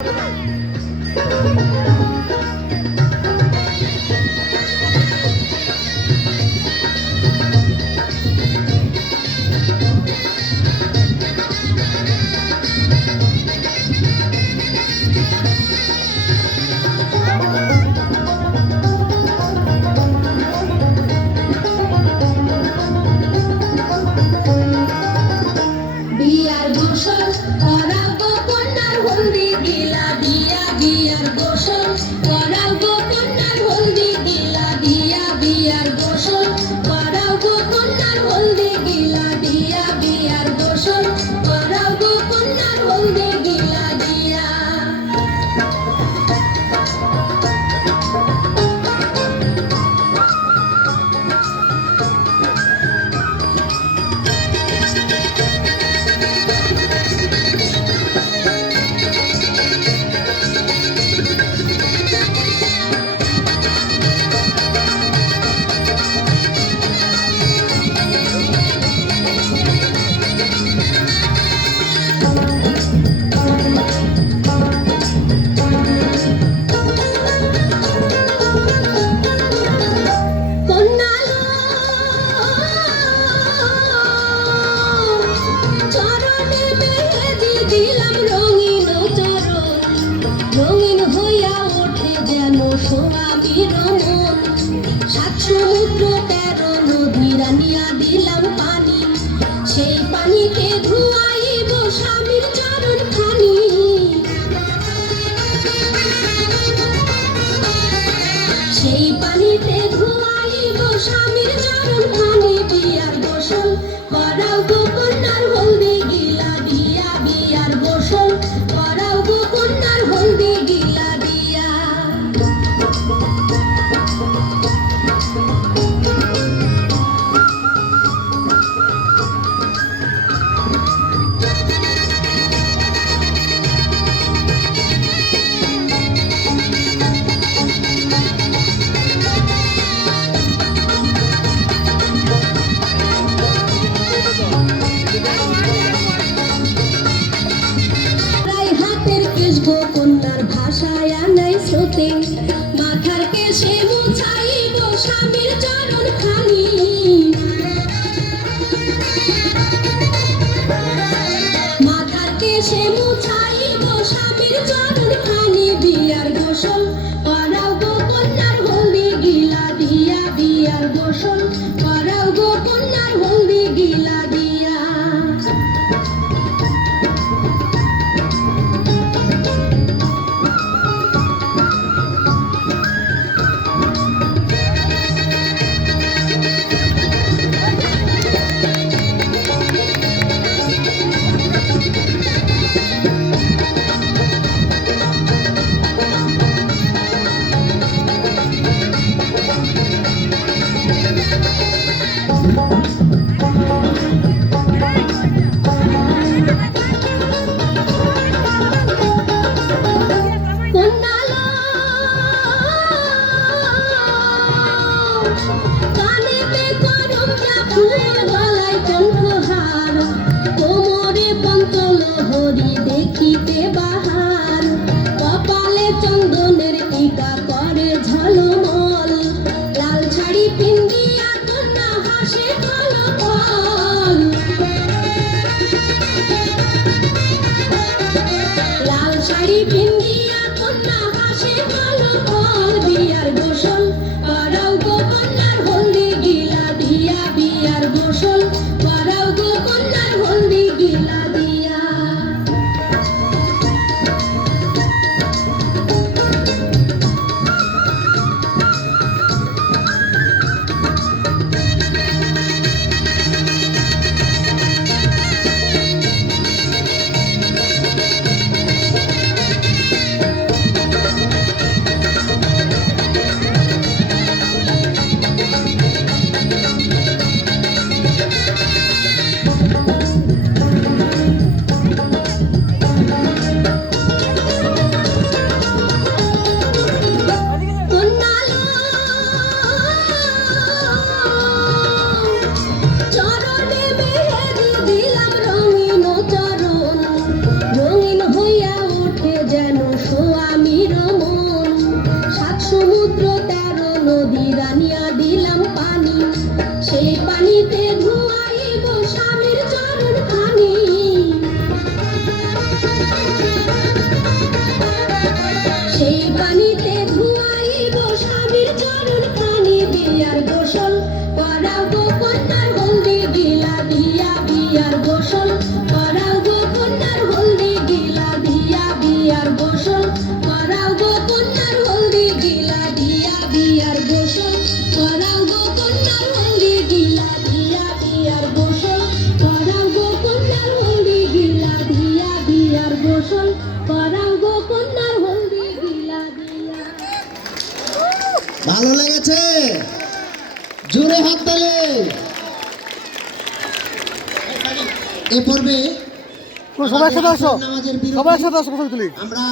Thank you. রঙিন হইয়া ওঠে যেন সোনালি রঙন সাত সমুদ্র তেরো নদী রানিয়া দিলাম পান। দেখিতে বাহার। ভালো লেগেছে। জোরে হাত তালে। এ পর্বে সবাই সাথে আসো সবাই সাথে আমরা